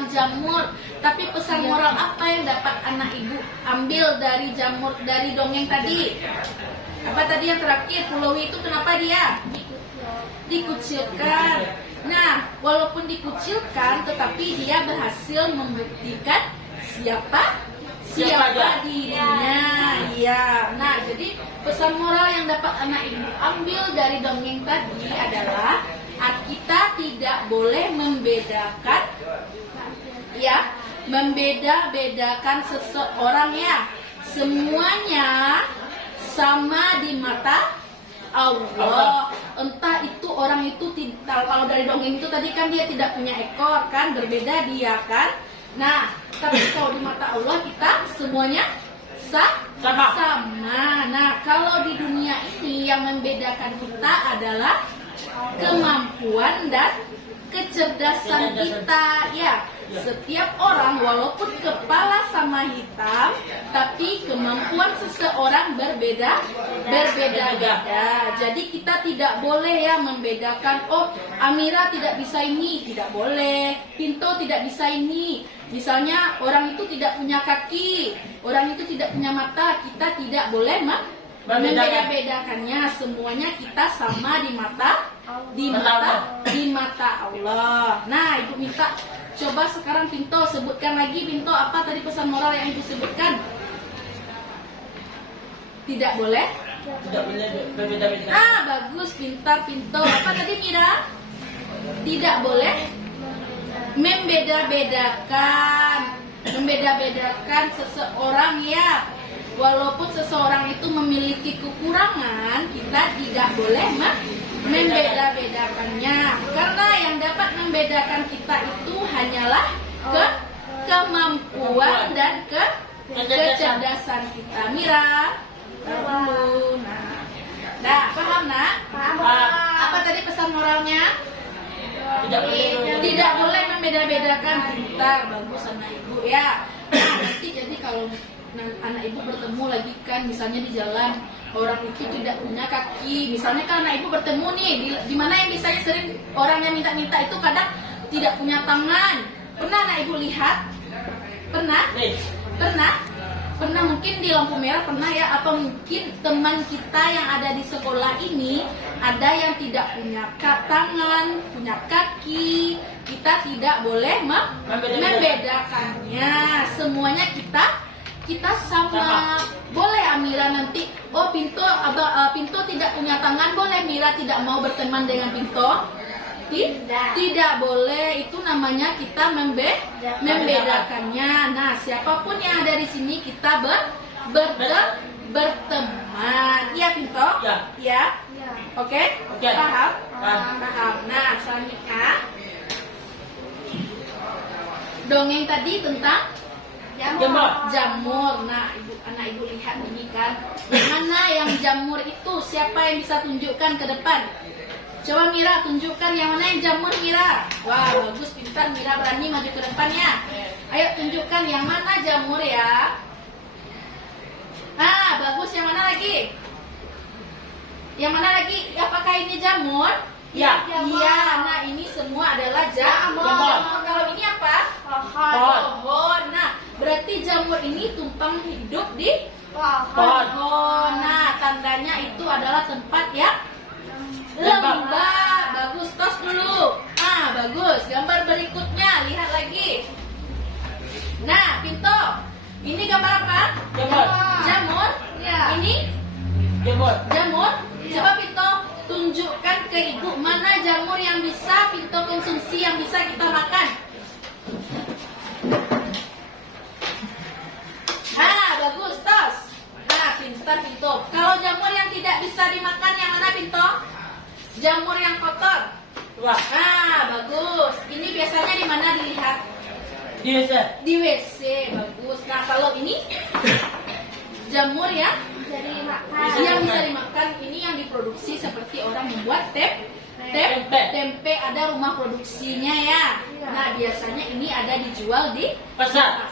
tentang jamur. Tapi pesan moral apa yang dapat anak ibu ambil dari jamur, dari dongeng tadi? Apa tadi yang terakhir? Pulaui itu kenapa dia dikucilkan? Nah, walaupun dikucilkan, tetapi dia berhasil membuktikan siapa dirinya. Ya. Nah, jadi pesan moral yang dapat anak ibu ambil dari dongeng tadi adalah kita tidak boleh membeda-bedakan seseorang ya. Semuanya sama di mata Allah. Entah itu orang itu kalau dari dongeng itu tadi kan dia tidak punya ekor kan, berbeda dia kan. Nah, tapi kalau di mata Allah kita semuanya sama. Nah, kalau di dunia ini yang membedakan kita adalah kemampuan dan kecerdasan kita ya. Setiap orang walaupun kepala sama hitam, tapi kemampuan seseorang berbeda-beda. Jadi kita tidak boleh ya membedakan, oh Amira tidak bisa ini, tidak boleh. Pinto tidak bisa ini. Misalnya orang itu tidak punya kaki, orang itu tidak punya mata, kita tidak boleh membeda-bedakannya. Semuanya kita sama di mata Allah. Nah, ibu minta coba sekarang Pinto sebutkan lagi. Pinto, apa tadi pesan moral yang ibu sebutkan? Tidak boleh berbeda-beda. Bagus, pintar Pinto. Apa tadi Mira? Tidak boleh membeda-bedakan seseorang ya. Walaupun seseorang itu memiliki kekurangan, kita tidak boleh membeda-bedakannya. Karena yang dapat membedakan kita itu hanyalah kemampuan dan kecerdasan kita. Mira, paham nak? Apa tadi pesan moralnya? Tidak boleh membeda-bedakan. Pintar, bagus sama ibu ya. Nah, nanti jadi kalau anak ibu bertemu lagi kan, misalnya di jalan orang itu tidak punya kaki, misalnya kan anak ibu bertemu nih di mana yang misalnya sering orang yang minta-minta itu kadang tidak punya tangan. Pernah anak ibu lihat? Pernah mungkin di lampu merah pernah ya, atau mungkin teman kita yang ada di sekolah ini ada yang tidak punya tangan, punya kaki. Kita tidak boleh membedakannya. Semuanya kita sama. Boleh Amira nanti, oh Pinto tidak punya tangan, boleh Mira tidak mau berteman dengan Pinto? Tidak boleh. Itu namanya kita membedakannya. Nah, siapapun yang ada di sini kita berteman. Iya Pinto? Ya. Oke? Paham? Nah, selanjutnya dongeng tadi tentang jamur. Nah, anak ibu lihat ini kan, mana yang jamur itu? Siapa yang bisa tunjukkan ke depan? Coba Mira tunjukkan yang mana yang jamur Mira. Wah, bagus, pintar Mira, berani maju ke depannya. Ayo tunjukkan yang mana jamur ya. Bagus, yang mana lagi? Yang mana lagi? Apakah ini jamur? Iya. Nah, ini semua adalah jamur. Kalau ini apa? Pohon. Nah, berarti jamur ini tumpang hidup di pohon. Nah, tandanya itu adalah tempat yang lembab. Bagus, tos dulu. Bagus. Gambar berikutnya, lihat lagi. Nah, Pinto, ini gambar apa? Jamur. Ini jamur. Coba Pinto tunjukkan ke ibu mana jamur yang bisa Pinto konsumsi, yang bisa kita makan. Bagus, tos. Pintar Pinto. Kalau jamur yang tidak bisa dimakan yang mana Pinto? Jamur yang kotor. Bagus. Ini biasanya di mana dilihat? Di WC. Bagus. Nah, kalau ini jamur yang bisa dimakan, ini yang diproduksi seperti orang membuat tempe, ada rumah produksinya ya. Nah, biasanya ini ada dijual di pasar.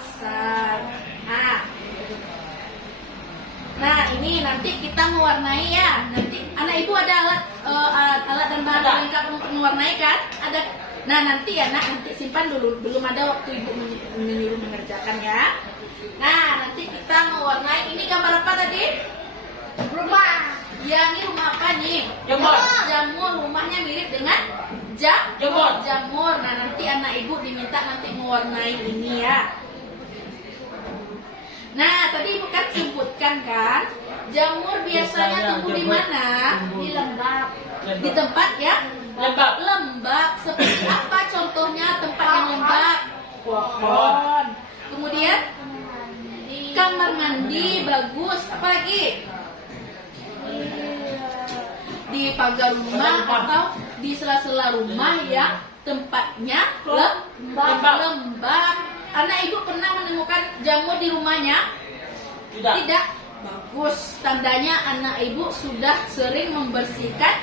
Nah, ini nanti kita mewarnai ya. Nanti anak ibu ada alat dan bahan lengkap untuk mewarnai kan? Ada. Nah nanti ya nak, nanti simpan dulu, belum ada waktu ibu menyuruh mengerjakan ya. Nah nanti kita mewarnai, ini gambar apa tadi? Rumah. Ya ini rumah apa nih? Jamur. Jamur, rumahnya mirip dengan Jamur. jamur. Nah nanti anak ibu diminta nanti mewarnai ini ya. Nah tadi ibu kan sebutkan kan, jamur biasanya tumbuh di mana? Di lembab. Di tempat ya Lembab. lembab. Seperti apa contohnya tempat yang lembab? Pohon. Kemudian kamar mandi, bagus. Apa lagi? Di pagar rumah atau di sela-sela rumah yang tempatnya lembab. Anak ibu pernah menemukan jamur di rumahnya? Tidak. Bagus. Tandanya anak ibu sudah sering membersihkan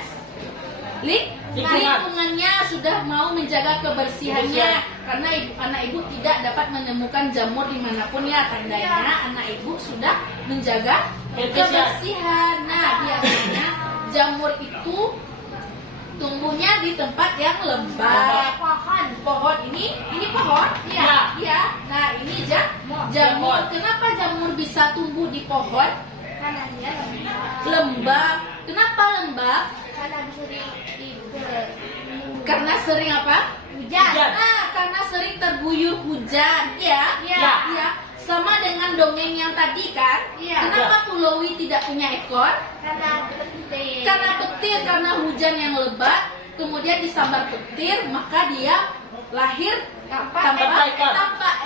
lingkungannya, sudah mau menjaga kebersihannya. Karena anak ibu tidak dapat menemukan jamur dimanapun ya. Tandanya anak ibu sudah menjaga kebersihan. Nah biasanya jamur itu tumbuhnya di tempat yang lembab. Pohon ini pohon? Iya. Nah ini jamur. Kenapa jamur bisa tumbuh di pohon? Karena dia Lembab. Kenapa lembab? Karena sering Karena sering apa? hujan. Nah, karena sering terguyur hujan. Ya. Iya. Sama dengan dongeng yang tadi kan? Iya. Kenapa Pulaui tidak punya ekor? Karena petir. Karena petir, karena hujan yang lebat, kemudian disambar petir, maka dia lahir tanpa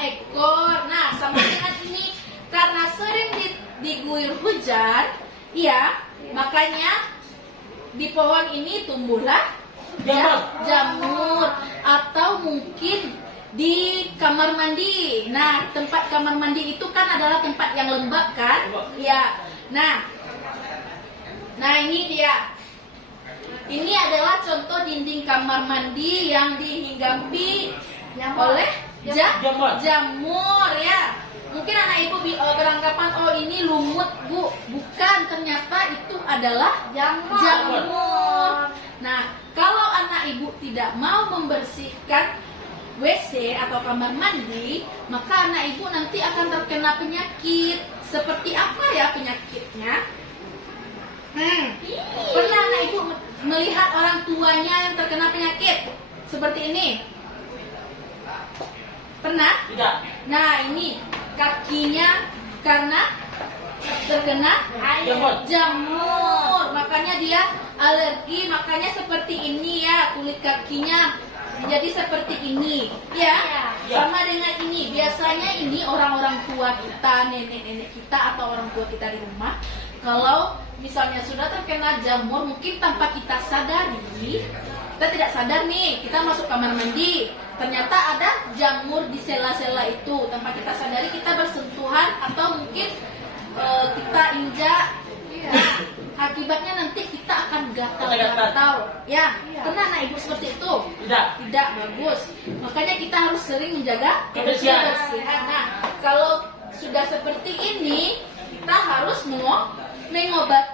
ekor. Nah, sama dengan ini, karena sering diguyur hujan, ya, makanya di pohon ini tumbuhlah jamur. Atau mungkin di kamar mandi. Nah, tempat kamar mandi itu kan adalah tempat yang lembab kan? Ya. Nah ini dia. Ini adalah contoh dinding kamar mandi yang dihinggapi oleh jamur ya. Mungkin anak ibu beranggapan, oh ini lumut bu. Bukan, ternyata itu adalah jamur. Nah, kalau anak ibu tidak mau membersihkan WC atau kamar mandi, maka anak ibu nanti akan terkena penyakit. Seperti apa ya penyakitnya? Pernah anak ibu melihat orang tuanya yang terkena penyakit seperti ini? Pernah? Tidak. Nah ini kakinya karena terkena jamur, makanya dia alergi, makanya seperti ini ya kulit kakinya menjadi seperti ini ya. Sama dengan ini, biasanya ini orang-orang tua kita, nenek-nenek kita atau orang tua kita di rumah, kalau misalnya sudah terkena jamur, mungkin tanpa kita sadari, kita tidak sadar nih, kita masuk kamar mandi, ternyata ada jamur di sela-sela itu. Tanpa kita sadari, kita bersentuhan atau mungkin kita injak. Nah, akibatnya nanti kita akan gatal-gatal. Ya, pernah anak ibu seperti itu? Tidak, bagus. Makanya kita harus sering menjaga kebersihan. Nah, kalau sudah seperti ini, kita harus mengobati